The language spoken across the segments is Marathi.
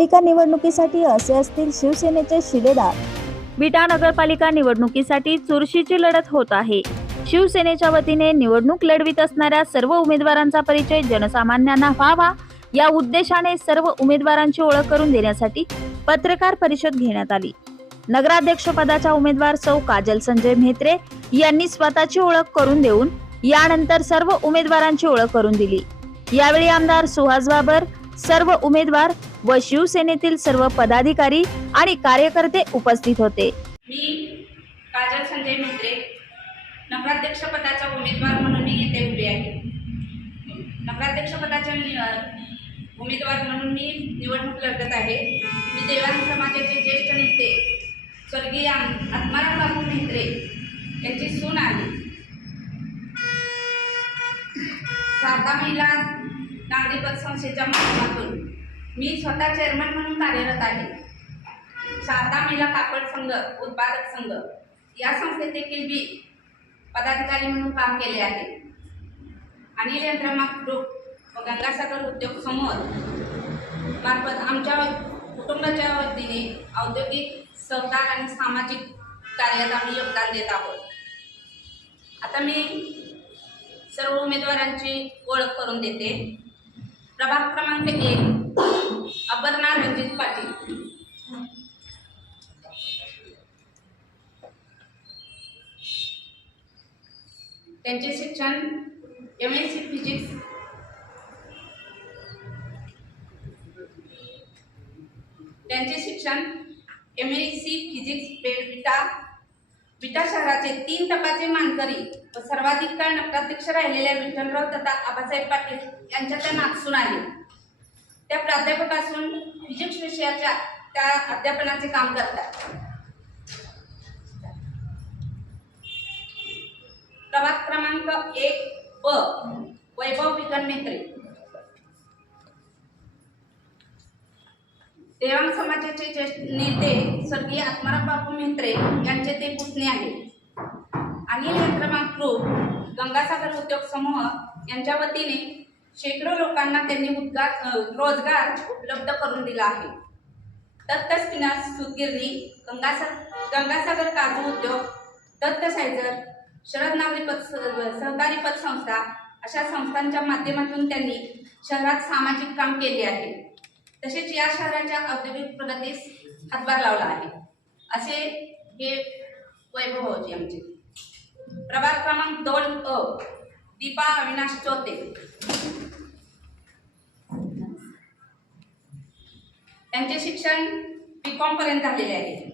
पालिका निवडणुकीसाठी असे असतील शिवसेनेचे शिलेदार. विटा नगरपालिका निवडणुकीसाठी चुरशीची लढत होत आहे. शिवसेनेच्या वतीने निवडणूक लढवित असणाऱ्या सर्व उमेदवारांचा परिचय जनसामान्यांना व्हावा या उद्देशाने सर्व उमेदवारांची ओळख करून देण्यासाठी पत्रकार परिषद घेण्यात आली. नगराध्यक्षपदाच्या उमेदवार सौ काजल संजय म्हेत्रे यांनी स्वतःची ओळख करून देऊन यानंतर सर्व उमेदवारांची ओळख करून दिली. यावेळी आमदार सुहास बाबर सर्व उमेदवार व शिवसेनेतील सर्व पदाधिकारी आणि कार्यकर्ते उपस्थित होते. मी काजल संजय मेत्रे नगराध्यक्ष पदाचा उमेदवार म्हणून मी येथे उभी आहे. नगराध्यक्ष पदाच्या उमेदवार म्हणून मी निवडणूक लढत आहे. मी देवान समाजाचे ज्येष्ठ नेते स्वर्गीय आत्माराम बाबू म्हेत्रे यांची सून आहे. शारदा महिला नागरी पतसंस्थेच्या माध्यमातून मी स्वतः चेअरमन म्हणून कार्यरत आहे. शारदा महिला कापड संघ उत्पादक संघ. या संस्थेत देखील मी पदाधिकारी म्हणून काम केले आहे. अनिल यंत्रमा ग्रुप व गंगासागर उद्योग समूह मार्फत आमच्या कुटुंबाच्या वतीने औद्योगिक सहकार आणि सामाजिक कार्यात आम्ही योगदान देत आहोत. आता मी सर्व उमेदवारांची ओळख करून देते. प्रभाग क्रमांक एक अपर्णा रणजित पाटील त्यांचे शिक्षण एम एस सी फिजिक्स त्यांचे शिक्षण एम एस सी फिजिक्स पेड विटा विटा शहराचे तीन टपाचे मानकरी व सर्वाधिक काळ नप्राध्यक्ष राहिलेल्या विठ्ठलराव तथा आबासाहेब पाटील यांच्या त्या नागसून आहे त्या प्राध्यापकापासून फिजिक्स विषयाच्या त्या अध्यापनाचे काम करतात. प्रभाग क्रमांक एक ब वैभव विकन मेत्रे देवांग समाजाचे ज्येष्ठ नेते स्वर्गीय आत्माराम बापू मेत्रे यांचे ते पुतणे आहेत. आणि क्रमांक ग्रुप गंगासागर उद्योग समूह यांच्या वतीने शेकडो लोकांना त्यांनी उद्गार रोजगार उपलब्ध करून दिला आहे. दत्त स्पिनर्स सुतगिरणी गंगासा गंगासागर काजू उद्योग दत्त सायझर शरद नागरी पत सहकारी पतसंस्था अशा संस्थांच्या माध्यमातून त्यांनी शहरात सामाजिक काम केले आहे. तसेच या शहराच्या औद्योगिक प्रगतीस हातभार लावला आहे. असे हे वैभव होते आमचे. प्रभाग क्रमांक दोन अ दीपा अविनाश चोते. त्यांचे शिक्षण बी कॉम पर्यंत झालेले आहे.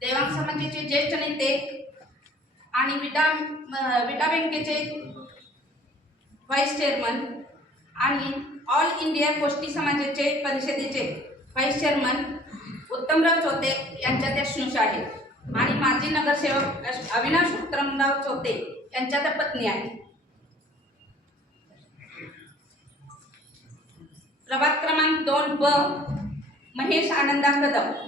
देवांग समाजाचे ज्येष्ठ नेते आणि विटा विटा बँकेचे व्हाईस चेअरमन आणि ऑल इंडिया गोष्टी समाजाचे परिषदेचे व्हाईस चेअरमन उत्तमराव चोते यांच्या त्या श्नुष आहेत. आणि माजी नगरसेवक अश- अविनाश उत्तमराव चोते यांच्या त्या पत्नी आहेत. प्रभाग क्रमांक दोन ब महेश आनंदा कदम.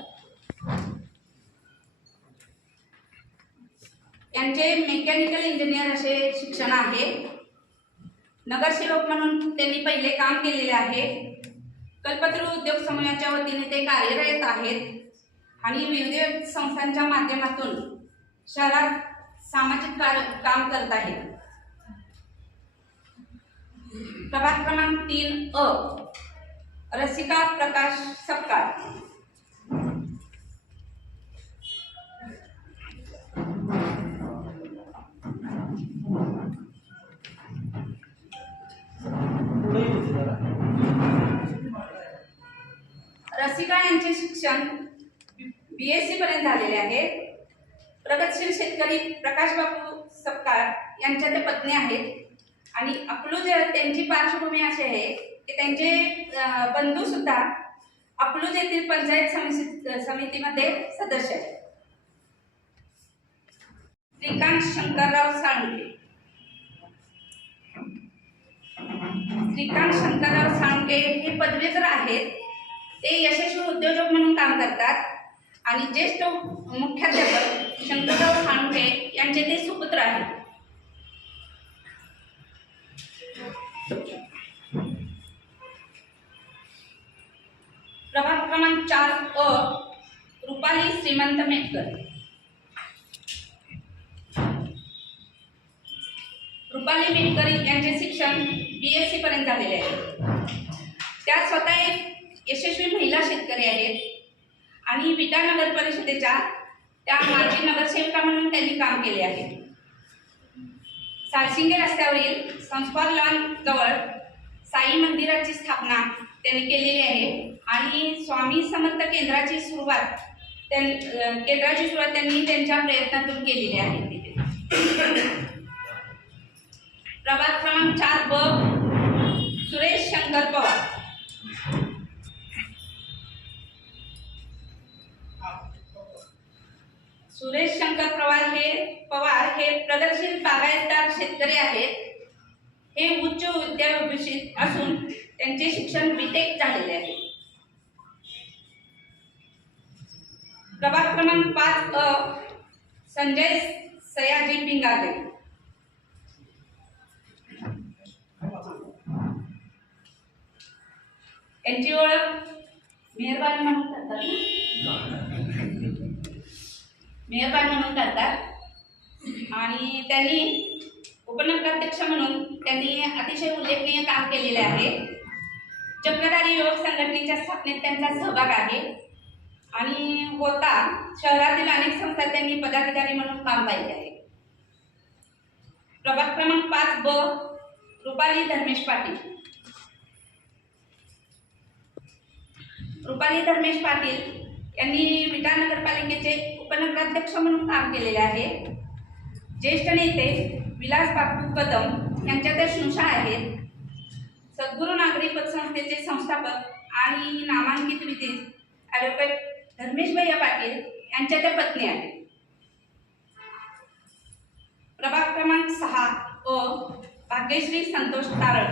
यांचे मेकॅनिकल इंजिनियर असे शिक्षण आहे. नगरसेवक म्हणून त्यांनी पहिले काम केलेले आहे. कल्पतरू उद्योग समूहाच्या वतीने ते कार्यरत आहेत. आणि विविध संस्थांच्या माध्यमातून शहरात सामाजिक कार्य काम करत आहेत. प्रभाग क्रमांक तीन अ. रसिका प्रकाश सपकाळ. शिक्षण बी एस सी पर्यंत झालेले आहे प्रगतशील शेतकरी प्रकाश बापू सपकाळ यांच्या ते पत्नी आहेत. आणि अकलूज त्यांची पार्श्वभूमी अशी आहे की त्यांचे बंधूसुद्धा बंधू सुद्धा अकलूज येथील पंचायत समिती समितीमध्ये सदस्य आहेत. श्रीकांत शंकरराव साळुंके श्रीकांत शंकरराव साळुंके हे पदवीधर आहेत. ते यशस्वी उद्योजक म्हणून काम करतात. आणि ज्येष्ठ मुख्याध्यापक शंकरराव साळुंके यांचे ते सुपुत्र आहेत. प्रभाग क्रमांक क्रमांक चार अ रुपाली श्रीमंत मेटकर. रुपाली मेटकर यांचे शिक्षण बी एस सी पर्यंत झालेले आहे. त्या स्वतः एक यशस्वी महिला शेतकरी आहेत. आणि विटा नगर परिषदेच्या त्या माजी नगरसेविका म्हणून त्यांनी काम केले आहे. सारसिंगे रस्त्यावरील संस्कार लॉन जवळ साई मंदिराची स्थापना त्यांनी केलेली आहे. आणि स्वामी समर्थ केंद्राची सुरुवात त्यां केंद्राची सुरुवात त्यांनी त्यांच्या प्रयत्नातून केलेली आहे. तिथे प्रभाग क्रमांक चार ब सुरेश शंकर पवार हे पवार हे प्रगतशील बागायतदार शेतकरी आहेत. हे उच्च विद्याभूषित असून त्यांचे शिक्षण बीटेक झालेले आहे. प्रभाग क्रमांक पाच अ संजय सयाजी पिंगारे. यांची ओळख मेहरबानी म्हणून करतात ना? मेहरबान म्हणून करतात. आणि त्यांनी उपनगराध्यक्ष म्हणून त्यांनी अतिशय उल्लेखनीय काम केलेले आहे. चक्रधारी युवक संघटनेच्या स्थापनेत त्यांचा सहभाग आहे. आणि होता शहरातील अनेक संस्था त्यांनी पदाधिकारी म्हणून काम पाहिले आहे. प्रभाग क्रमांक पाच ब रुपाली धर्मेश पाटील. रुपाली धर्मेश पाटील त्यांनी विटा नगरपालिकेचे उपनगराध्यक्ष म्हणून काम केलेले आहे. ज्येष्ठ नेते विलास बापू कदम यांच्या त्या शुंशा आहेत. सद्गुरू नागरी पतसंस्थेचे संस्थापक आणि नामांकित विधी ॲडव्होकेट धर्मेश भैया पाटील यांच्या त्या पत्नी आहेत. प्रभाग क्रमांक सहा व भाग्यश्री संतोष तारळ.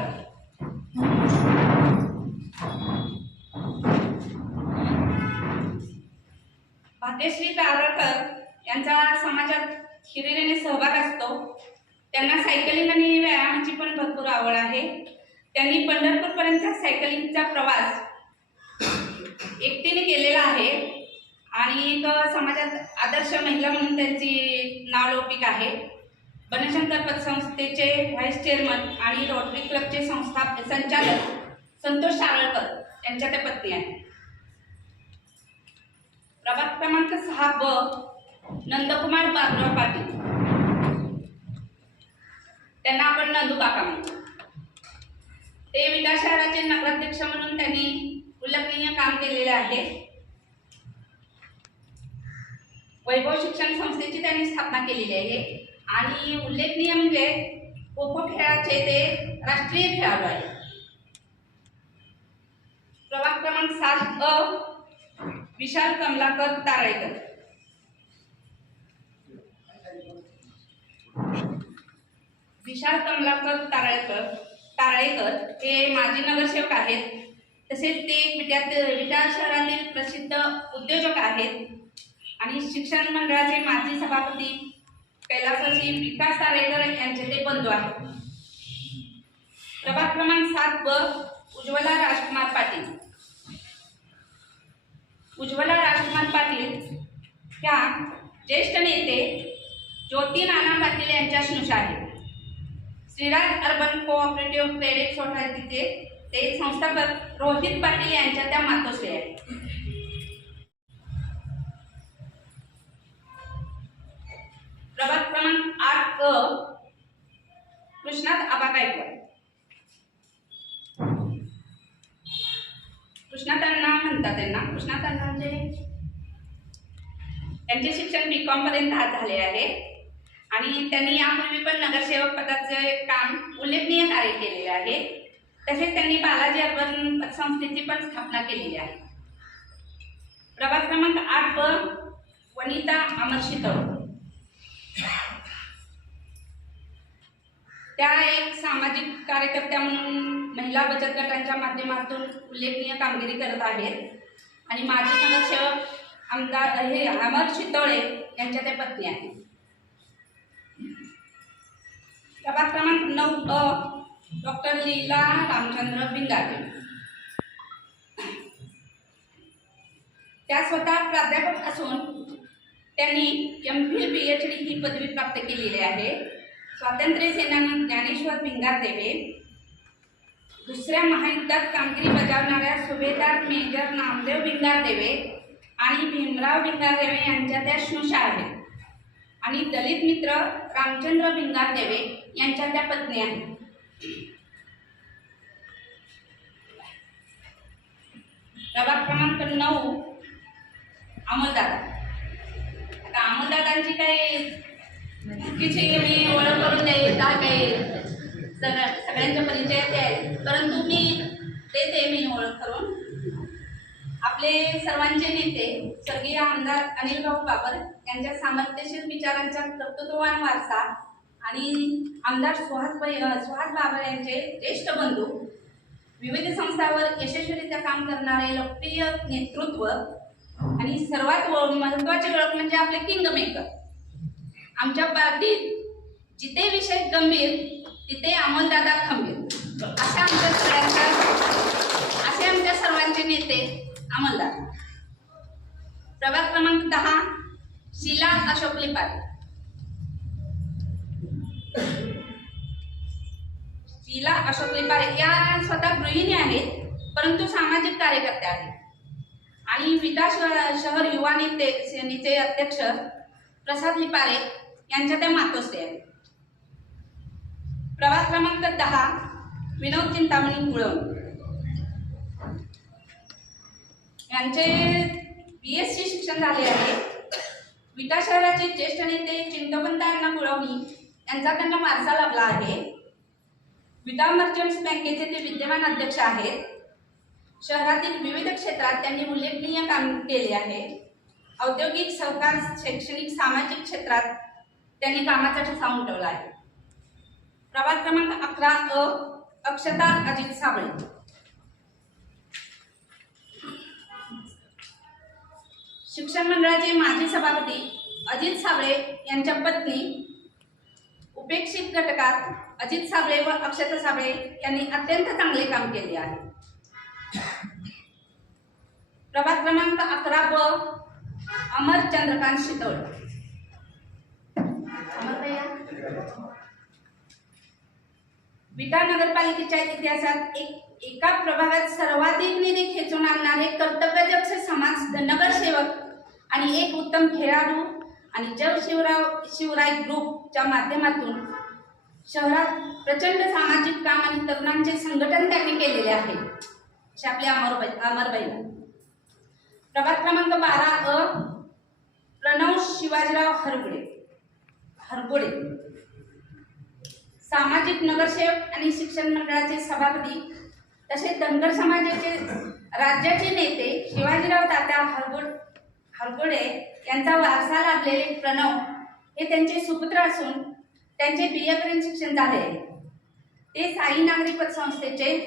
भाग्यश्री तारळकर यांचा समाजात हिरिरीने सहभाग असतो. त्यांना सायकलिंग आणि व्यायामाची पण भरपूर आवड आहे. त्यांनी पंढरपूरपर्यंतचा सायकलिंगचा प्रवास एकटीने केलेला आहे. आणि एक समाजात आदर्श महिला म्हणून त्यांची नावलौकिक आहे. बनशंकर पतसंस्थेचे व्हाईस चेअरमन आणि रोटरी क्लबचे संस्था संचालक संतोष सारळकर यांच्या त्या पत्नी आहेत. प्रभाग क्रमांक सहा ब नंदकुमार बाबुराव पाटील. त्यांना आपण नंदू म्हणतो. ते विटा शहराचे नगराध्यक्ष म्हणून त्यांनी उल्लेखनीय काम केलेले आहे. वैभव शिक्षण संस्थेची त्यांनी स्थापना केलेली आहे. आणि उल्लेखनीय म्हणजे खो खो खेळाचे ते राष्ट्रीय खेळाडू आहेत. प्रभाग क्रमांक सात अ विशाल कमलाकर तारायकर. विशाल कमलाकर तारायकर तारायकर हे माजी नगरसेवक आहेत. तसेच ते एक विद्यार्थ विटा शहरातील प्रसिद्ध उद्योजक आहेत. आणि शिक्षण मंडळाचे माजी सभापती कैलासाची विकास तारेकर यांचे ते बंधू आहेत. प्रभाग क्रमांक सात ब उज्ज्वला राजकुमार पाटील. उज्ज्वला राजकुमार पाटील ह्या ज्येष्ठ नेते ज्योती नाना पाटील यांच्या स्नुष आहेत. श्रीराज अर्बन कोऑपरेटिव्ह क्रेडिट सोसायटीचे ते संस्थापक रोहित पाटील यांच्या त्या मातोश्री आहेत. प्रभाग क्रमांक आठ क कृष्णात आबा गायकवाड कृष्णातांना म्हणतात त्यांना. कृष्णात अण्णांचे त्यांचे शिक्षण बी कॉम पर्यंत झाले आहे. आणि त्यांनी यापूर्वी पण नगरसेवक पदाचे काम उल्लेखनीय कार्य केलेले आहे. तसेच त्यांनी बालाजी अर्बन पतसंस्थेची पण स्थापना केलेली आहे. प्रभाग क्रमांक आठ ब वनिता अमर शितळ त्या एक सामाजिक कार्यकर्त्या म्हणून महिला बचत गटांच्या माध्यमातून उल्लेखनीय कामगिरी करत आहेत. आणि माझे नगरसेवक आमदार हे अमर शितोळे यांच्या त्या पत्नी आहेत. प्रभाग क्रमांक नऊ डॉक्टर लीला रामचंद्र बिंगारे त्या स्वतः प्राध्यापक असून त्यांनी M Phil P H D ही पदवी प्राप्त केलेली आहे. स्वातंत्र्य सेनानी ज्ञानेश्वर भिंगार देवे दुसऱ्या महायुद्धात कामगिरी बजावणाऱ्या सुभेदार मेजर नामदेव भिंगार देवे आणि भीमराव भिंगार देवे यांच्या त्या स्नुषा आहेत आणि दलित मित्र रामचंद्र भिंगार देवे यांच्या त्या पत्नी आहेत. प्रभाग क्रमांक नऊ अमोलदादा. आता अमोलदादांची काही चुकीची मी ओळख करून द्यायचा काय सगळ्या सगळ्यांच्या परिचयात आहे परंतु मी देते मी ओळख करून. आपले सर्वांचे नेते स्वर्गीय आमदार अनिल भाऊ बाबर यांच्या सामर्थ्यशील विचारांचा कर्तृत्ववान वारसा आणि आमदार सुहास सुहास बाबर यांचे ज्येष्ठ बंधू विविध संस्थांवर यशस्वीरित्या काम करणारे लोकप्रिय नेतृत्व आणि सर्वात व- महत्त्वाची ओळख म्हणजे आपले किंग मेकर आमच्या पार्टीत जिथे विषय गंभीर तिथे अमोलदादा खंबीर. अशा आमच्या सगळ्यांच्या असे आमच्या सर्वांचे नेते अमोलदादा. प्रभाग क्रमांक दहा शीला अशोक लिपारे. शीला अशोक लिपारे या स्वतः गृहिणी आहेत परंतु सामाजिक कार्यकर्त्या आहेत. आणि विटा शहर शहर युवा नेते सेनेचे अध्यक्ष प्रसाद लिपारे यांच्या त्या मातोश्री आहेत. प्रवास क्रमांक दहा विनोद चिंतामणी गुळवणी यांचे बी एस सी शिक्षण झाले आहे. विटा शहराचे ज्येष्ठ नेते चिंतवंत अण्णा गुळवणी यांचा त्यांना वारसा लाभला आहे. विटा मर्चंट्स बँकेचे ते विद्यमान अध्यक्ष आहेत. शहरातील विविध क्षेत्रात त्यांनी उल्लेखनीय काम केले आहे. औद्योगिक सहकार शैक्षणिक सामाजिक क्षेत्रात त्यांनी कामाचा ठसा उमटवला आहे. प्रभाग क्रमांक अकरा अ अक्षता अजित साबळे शिक्षण मंडळाचे माजी सभापती अजित साबळे यांच्या पत्नी उपेक्षित घटकात अजित साबळे व अक्षता साबळे यांनी अत्यंत चांगले काम केले आहे. प्रभाग क्रमांक अकरा ब अमर चंद्रकांत शितोळ. विटा नगरपालिकेच्या इतिहासात एक एका प्रभागात सर्वाधिक निधी खेचून आणणारे कर्तव्यदक्ष समाज नगरसेवक आणि एक उत्तम खेळाडू आणि जव शिवराव शिवराय ग्रुपच्या माध्यमातून शहरात प्रचंड सामाजिक काम आणि तरुणांचे संघटन त्यांनी केलेले आहे. असे आपले अमरबाई अमरबाईला प्रभाग क्रमांक बारा अ. प्रणव शिवाजीराव हरगुडे. हरगोडे. सामाजिक नगरसेवक आणि शिक्षण मंडळाचे सभापती तसेच धनगर समाजाचे राज्याचे नेते शिवाजीराव तात्या हरगोड हरगोडे यांचा वारसा लाभलेले प्रणव हे त्यांचे सुपुत्र असून त्यांचे बी एपर्यंत शिक्षण झाले आहे. ते साई नागरी पतसंस्थेचे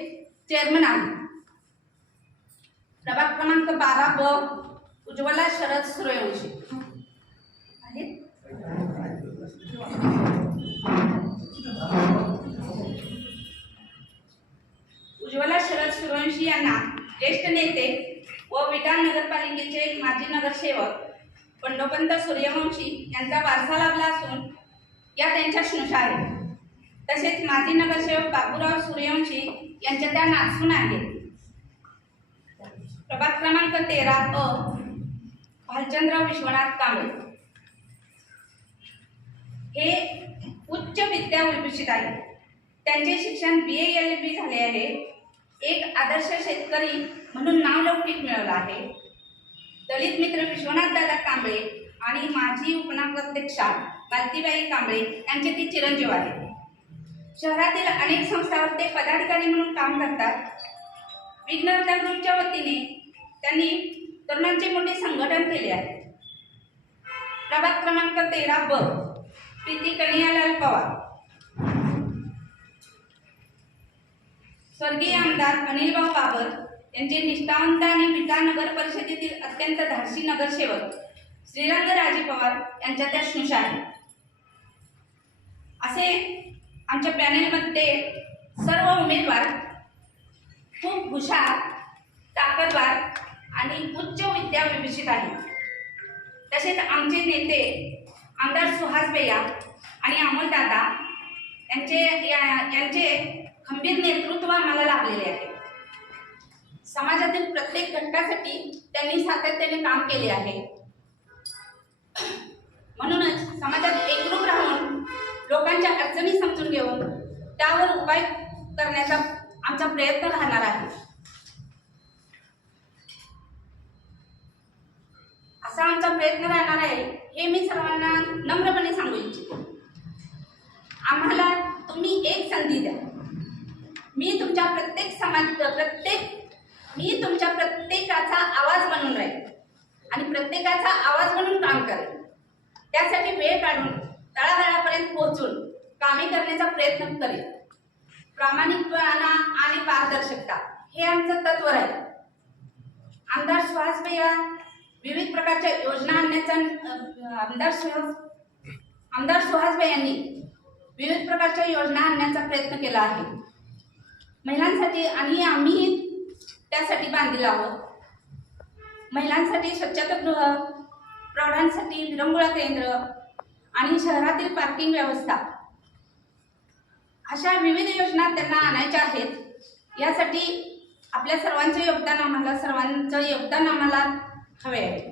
चेअरमन आहेत. प्रभाग क्रमांक बारा ब उज्ज्वला शरद सूर्यवंशी सूर्यवंशी यांना ज्येष्ठ नेते व विटा नगरपालिकेचे माजी नगरसेवक पंडोपंत सूर्यवंशी यांचा वारसा लाभला असून या त्यांच्या स्नुषा आहेत तसेच माजी नगरसेवक बाबूराव सूर्यवंशी यांच्या त्या नासून आहेत. प्रभाग क्रमांक तेरा अ. भालचंद्रराव विश्वनाथ कांबळे. हे उच्च विद्या विभूषित आहेत. त्यांचे शिक्षण बी ए एल बी झाले आहे. एक आदर्श शेतकरी म्हणून नावलौकिक मिळवलं आहे. दलित मित्र विश्वनाथ दादा कांबळे आणि माजी उपनगराध्यक्षा मालतीबाई कांबळे यांचे ते चिरंजीव आहेत. शहरातील अनेक संस्थांवर ते पदाधिकारी म्हणून काम करतात. विघ्नहर्ता ग्रुपच्या वतीने त्यांनी तरुणांचे मोठे संघटन केले आहे. प्रभाग क्रमांक तेरा ब प्रीती कन्हैयालाल पवार. स्वर्गीय आमदार अनिलभाऊ बाबर यांचे निष्ठावंत आणि विटा नगर परिषदेतील अत्यंत धाडसी नगरसेवक श्रीरंग राजे पवार यांच्या त्या स्नुषा आहेत असे आमच्या पॅनेलमध्ये सर्व उमेदवार खूप हुशार ताकदवार आणि उच्च विद्या विभूषित आहेत. तसेच आमचे नेते आमदार सुहास भैया आणि अमोलदादा यांचे या- यांचे खंबीर नेतृत्व आम्हाला लाभलेले आहे. समाजातील प्रत्येक घटकासाठी त्यांनी सातत्याने काम केले आहे. म्हणूनच समाजात एकरूप राहून लोकांच्या अडचणी समजून घेऊन त्यावर उपाय करण्याचा आमचा प्रयत्न राहणार आहे. असा आमचा प्रयत्न राहणार आहे हे मी सर्वांना नम्रपणे सांगू इच्छितो. आम्हाला तुम्ही एक संधी द्या. मी तुमच्या प्रत्येक समाज प्रत्येक मी तुमच्या प्रत्येकाचा आवाज बनून राहील. आणि प्रत्येकाचा आवाज म्हणून काम करेल. त्यासाठी वेळ काढून तळागाळापर्यंत पोहोचून कामे करण्याचा प्रयत्न करेल. प्रामाणिकपणा आणि पारदर्शकता हे आमचं तत्व राहील. आमदार सुहास भैया विविध प्रकारच्या योजना आणण्याचा आमदार सुहास आमदार सुहास यांनी विविध प्रकारच्या योजना आणण्याचा प्रयत्न केला आहे. महिलांसाठी आणि आम्ही त्यासाठी बांधील आहोत. महिलांसाठी स्वच्छतागृह प्रौढांसाठी विरंगुळा केंद्र आणि शहरातील पार्किंग व्यवस्था. अशा विविध योजना त्यांना आणायच्या आहेत. यासाठी आपल्या सर्वांचे योगदान आम्हाला सर्वांचं योगदान आम्हाला हवे आहे.